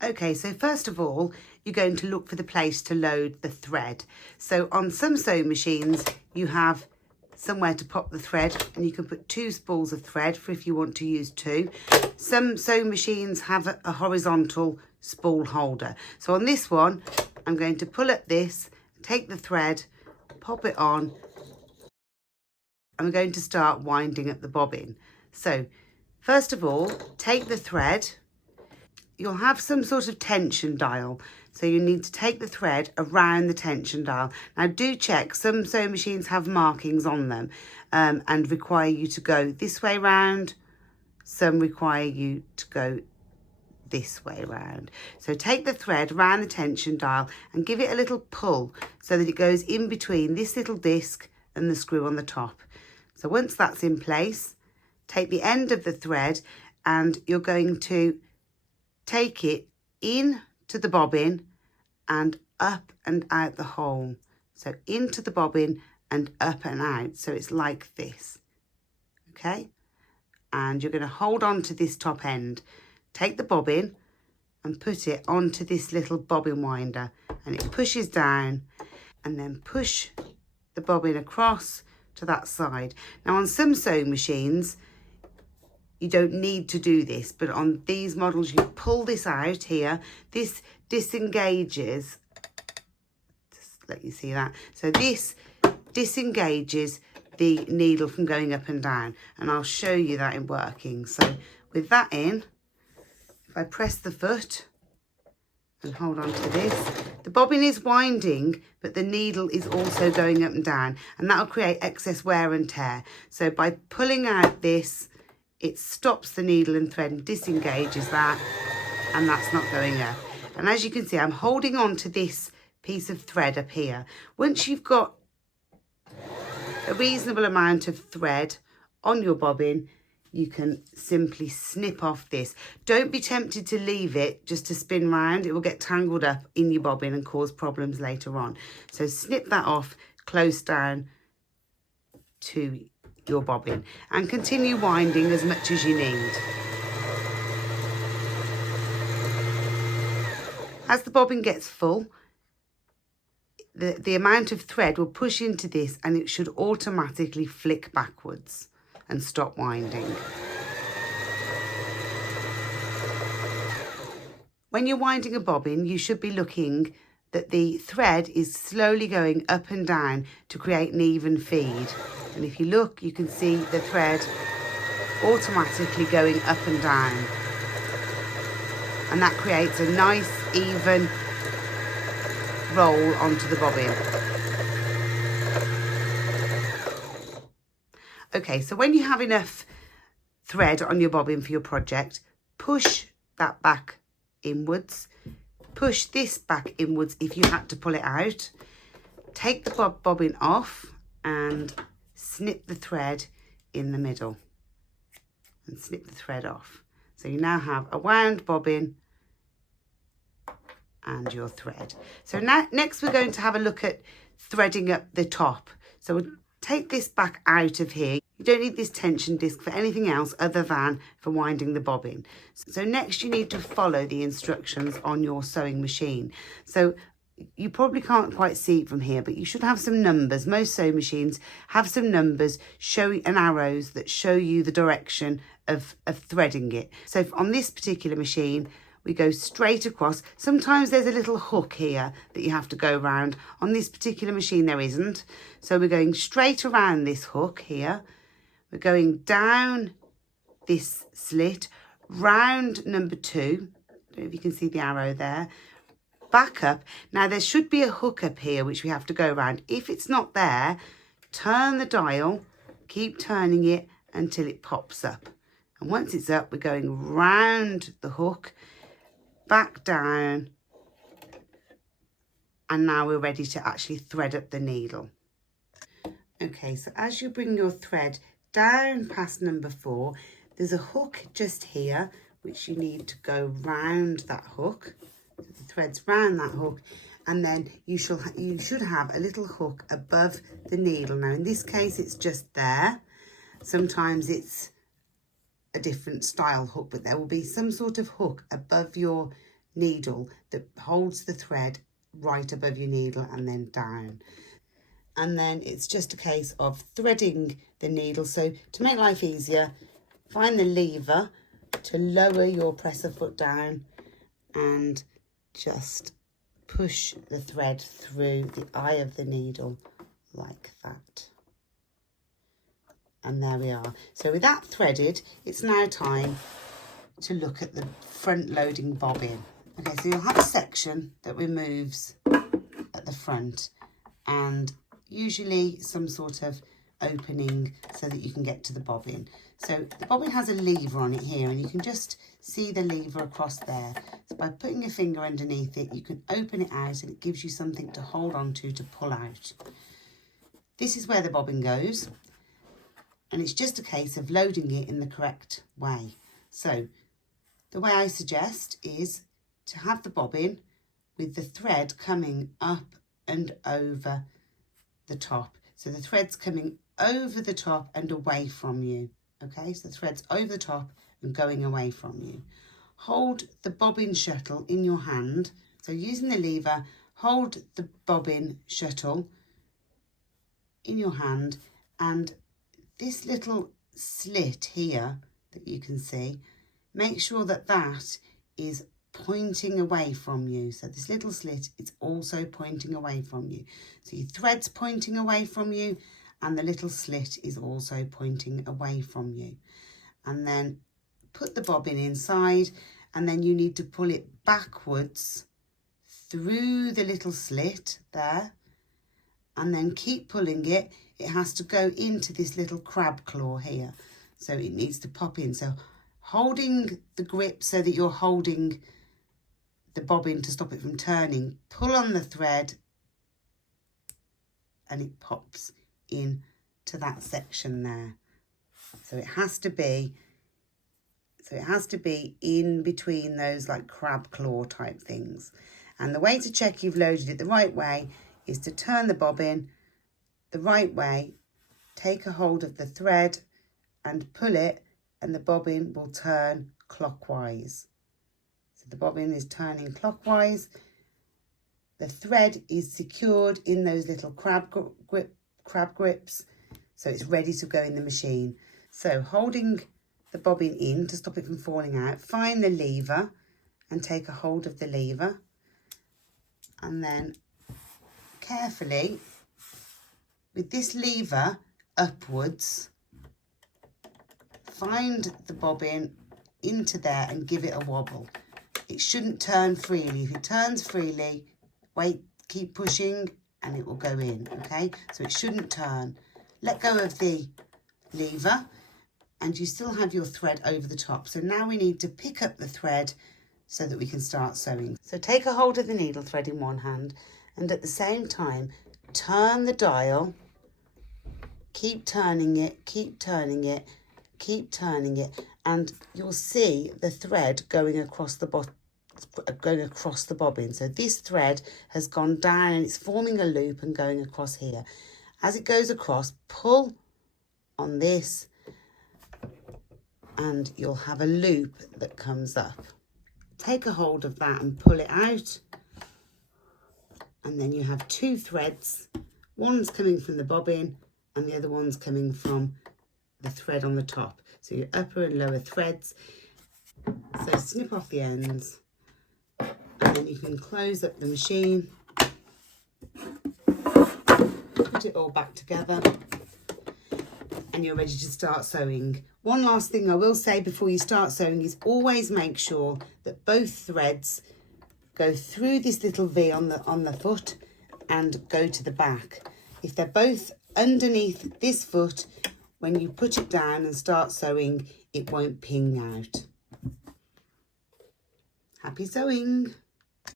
Okay, so first of all, you're going to look for the place to load the thread. So on some sewing machines, you have somewhere to pop the thread, and you can put 2 spools of thread for if you want to use 2. Some sewing machines have a horizontal spool holder. So on this one, I'm going to pull at this, take the thread, pop it on, and we're going to start winding up the bobbin. So first of all, take the thread. You'll have some sort of tension dial, so you need to take the thread around the tension dial. Now do check, some sewing machines have markings on them and require you to go this way round, some require you to go this way round. So take the thread around the tension dial and give it a little pull so that it goes in between this little disc and the screw on the top. So once that's in place, take the end of the thread and you're going to take it in to the bobbin and up and out the hole. So into the bobbin and up and out. So it's like this, okay? And you're going to hold on to this top end. Take the bobbin and put it onto this little bobbin winder, and it pushes down, and then push the bobbin across to that side. Now on some sewing machines, you don't need to do this, but on these models, you pull this out here. This disengages, just let you see that. So this disengages the needle from going up and down, and I'll show you that in working. So with that in, if I press the foot and hold on to this, the bobbin is winding, but the needle is also going up and down, and that'll create excess wear and tear. So by pulling out this, it stops the needle and thread and disengages that, and that's not going up. And as you can see, I'm holding on to this piece of thread up here. Once you've got a reasonable amount of thread on your bobbin, you can simply snip off this. Don't be tempted to leave it just to spin round. It will get tangled up in your bobbin and cause problems later on. So snip that off close down to your bobbin and continue winding as much as you need. As the bobbin gets full, the amount of thread will push into this, and it should automatically flick backwards and stop winding. When you're winding a bobbin, you should be looking that the thread is slowly going up and down to create an even feed. And if you look, you can see the thread automatically going up and down. And that creates a nice, even roll onto the bobbin. Okay, so when you have enough thread on your bobbin for your project, push that back inwards. Push this back inwards if you had to pull it out. Take the bobbin off and snip the thread in the middle and snip the thread off. So you now have a wound bobbin and your thread. So now next we're going to have a look at threading up the top. So we'll take this back out of here. You don't need this tension disc for anything else other than for winding the bobbin. So next you need to follow the instructions on your sewing machine. So you probably can't quite see it from here, but you should have some numbers. Most sewing machines have some numbers showing and arrows that show you the direction of threading it. So on this particular machine, we go straight across. Sometimes there's a little hook here that you have to go around. On this particular machine, there isn't. So we're going straight around this hook here. We're going down this slit, round number 2. I don't know if you can see the arrow there. Back up. Now there should be a hook up here which we have to go around. If it's not there, turn the dial, keep turning it until it pops up. And once it's up, we're going round the hook, back down, and now we're ready to actually thread up the needle. Okay, so as you bring your thread down past number 4, there's a hook just here which you need to go round that hook. So the thread's round that hook, and then you should have a little hook above the needle. Now in this case it's just there. Sometimes it's a different style hook, but there will be some sort of hook above your needle that holds the thread right above your needle and then down. And then it's just a case of threading the needle. So to make life easier, find the lever to lower your presser foot down and just push the thread through the eye of the needle like that. And there we are. So with that threaded, it's now time to look at the front loading bobbin. Okay, so you'll have a section that removes at the front and usually some sort of opening so that you can get to the bobbin. So the bobbin has a lever on it here and you can just see the lever across there. So by putting your finger underneath it, you can open it out and it gives you something to hold on to pull out. This is where the bobbin goes and it's just a case of loading it in the correct way. So the way I suggest is to have the bobbin with the thread coming up and over the top. So the thread's coming over the top and away from you. Okay, so the thread's over the top and going away from you. Hold the bobbin shuttle in your hand. So using the lever, hold the bobbin shuttle in your hand, and this little slit here that you can see, make sure that that is pointing away from you. So this little slit is also pointing away from you. So your thread's pointing away from you and the little slit is also pointing away from you. And then put the bobbin inside and then you need to pull it backwards through the little slit there and then keep pulling it. It has to go into this little crab claw here. So it needs to pop in. So holding the grip so that you're holding the bobbin to stop it from turning, pull on the thread and it pops in to that section there. So it has to be in between those like crab claw type things. And the way to check you've loaded it the right way is to turn the bobbin the right way, take a hold of the thread and pull it, and the bobbin will turn clockwise. So the bobbin is turning clockwise. The thread is secured in those little crab grips, so it's ready to go in the machine. So holding the bobbin in to stop it from falling out, find the lever and take a hold of the lever, and then carefully with this lever upwards, find the bobbin into there and give it a wobble. It shouldn't turn freely. If it turns freely, wait, keep pushing and it will go in, okay? So it shouldn't turn. Let go of the lever and you still have your thread over the top. So now we need to pick up the thread so that we can start sewing. So take a hold of the needle thread in one hand and at the same time, turn the dial, keep turning it, keep turning it, keep turning it, and you'll see the thread going across the bobbin. So this thread has gone down and it's forming a loop and going across here. As it goes across, pull on this and you'll have a loop that comes up. Take a hold of that and pull it out, and then you have two threads. One's coming from the bobbin and the other one's coming from the thread on the top. So your upper and lower threads. So snip off the ends and then you can close up the machine, put it all back together and you're ready to start sewing. One last thing I will say before you start sewing is always make sure that both threads go through this little V on the foot and go to the back. If they're both underneath this foot, when you put it down and start sewing, it won't ping out. Happy sewing!